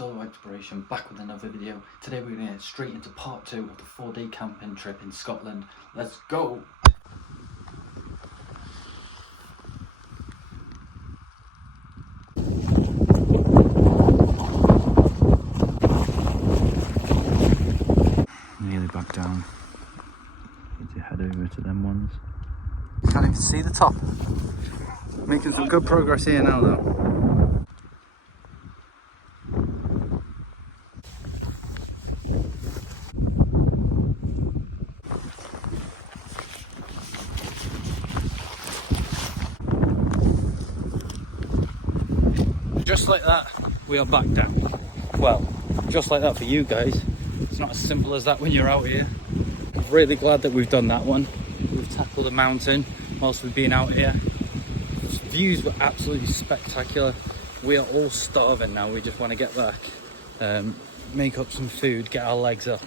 Solo Exploration, back with another video. Today we're going to get straight into part 2 of the 4-day camping trip in Scotland. Let's go! Nearly back down. Need to head over to them ones. Can't even see the top. Making some good progress here now though. Just like that, we are back down. Well, just like that for you guys. It's not as simple as that when you're out here. I'm really glad that we've done that one. We've tackled a mountain whilst we've been out here. The views were absolutely spectacular. We are all starving now. We just want to get back, make up some food, get our legs up.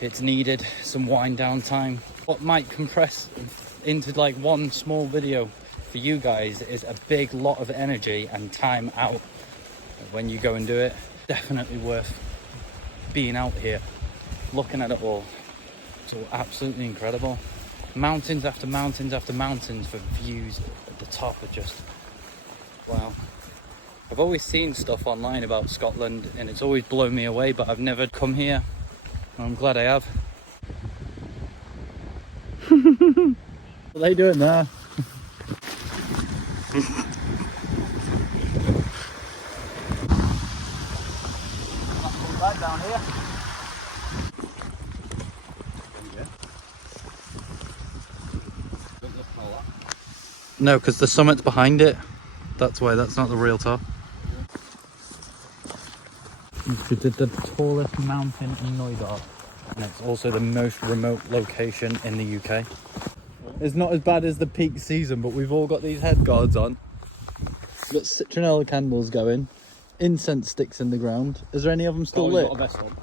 It's needed some wind down time. What might compress into like one small video for you guys is a big lot of energy and time out. When you go and do it, definitely worth being out here, looking at it all. It's all absolutely incredible. Mountains after mountains after mountains for views at the top are just, wow. I've always seen stuff online about Scotland and it's always blown me away, but I've never come here. I'm glad I have. What are they doing there? Right down here. No, because the summit's behind it. That's why that's not the real top. We did the tallest mountain in Knoydart, and it's also the most remote location in the UK. It's not as bad as the peak season, but we've all got these head guards on. We've got citronella candles going. Incense sticks in the ground. Is there any of them still lit? Got a vest on.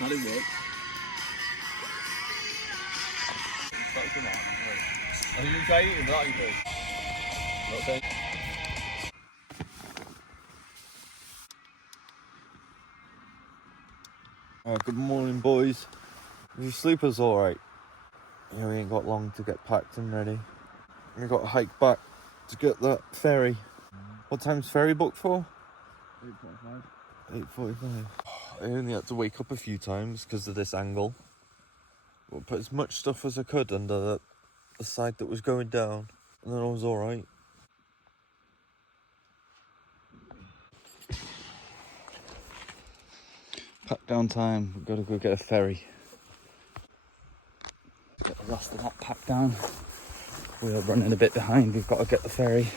Not in work. Are you trying eating that, you think? Not saying. Good morning, boys. Your sleepers alright? Yeah, we ain't got long to get packed and ready. We got to hike back to get that ferry. What time's ferry booked for? 8:45. 8:45. I only had to wake up a few times because of this angle. But put as much stuff as I could under the side that was going down, and then I was alright. Pack down time, we've got to go get a ferry. Get the rest of that packed down. We are running a bit behind. We've got to get the ferry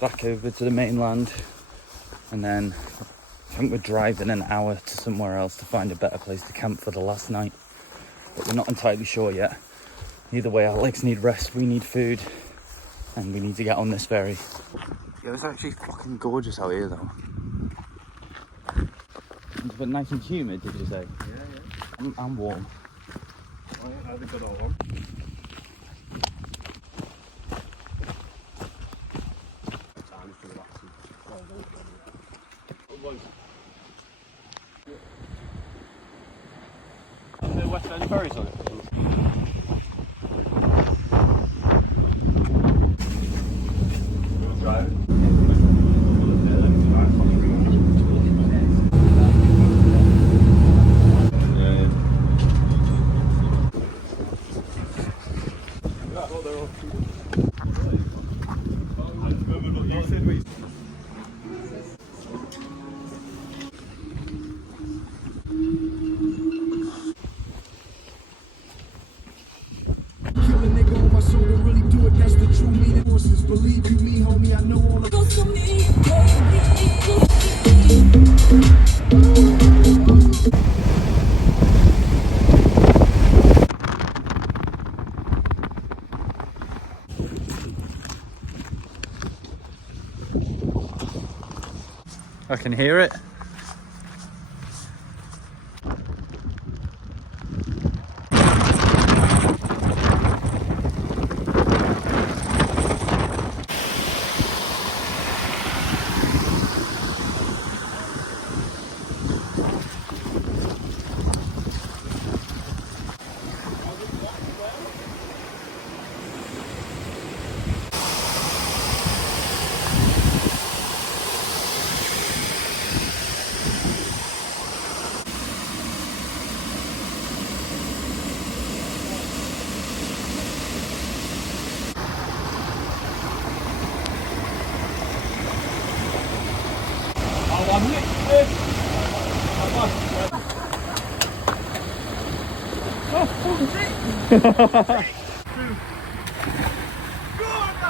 back over to the mainland, and then I think we're driving an hour to somewhere else to find a better place to camp for the last night, but we're not entirely sure yet. Either way, our legs need rest, we need food, and we need to get on this ferry. Yeah, it's actually fucking gorgeous out here though. It's a bit nice and humid, did you say? Yeah. I'm warm. I had a good old one. The West End ferries on it. Believe you me, homie, I know all of I can hear it.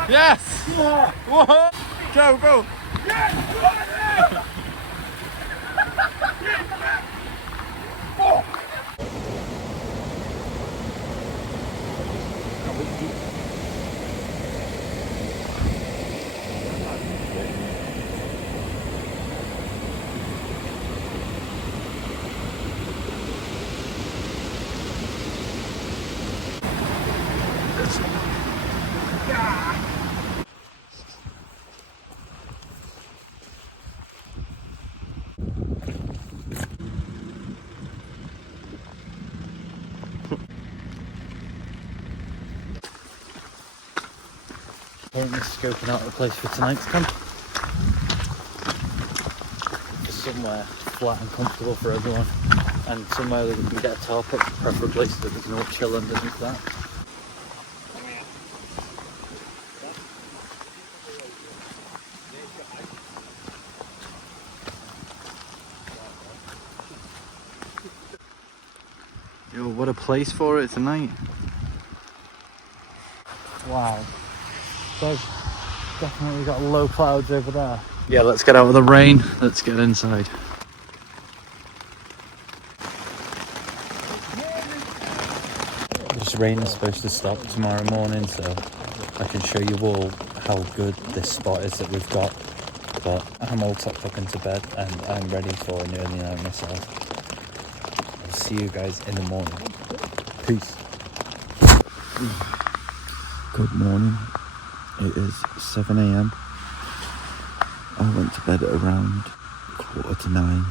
Yes! Whoa! Go, go! Currently scoping out a place for tonight's camp. Somewhere flat and comfortable for everyone, and somewhere that we can get a tarp up, preferably so that there's no chill underneath that. Yo, what a place for it tonight. Wow. So definitely got low clouds over there. Yeah, let's get out of the rain. Let's get inside. This rain is supposed to stop tomorrow morning, so I can show you all how good this spot is that we've got. But I'm all tucked up into bed and I'm ready for an early night myself. I'll see you guys in the morning. Peace. Good morning. It is 7 AM. I went to bed at around 8:45,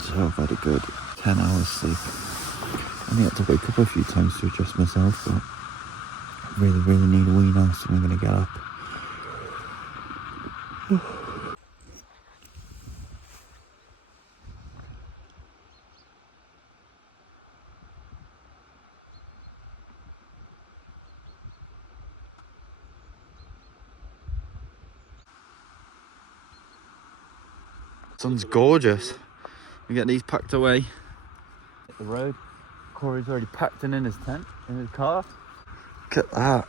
so I've had a good 10 hours sleep. I only had to wake up a few times to adjust myself, but I really need a wee now, so I'm going to get up. Sun's gorgeous. We get these packed away. Hit the road. Corey's already packed in his tent, in his car. Look at that.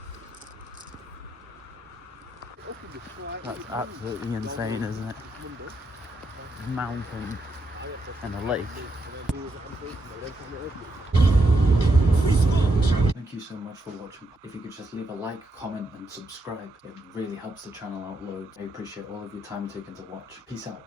That's absolutely insane, isn't it? A mountain and a lake. Thank you so much for watching. If you could just leave a like, comment and subscribe, it really helps the channel out loads. I appreciate all of your time taken to watch. Peace out.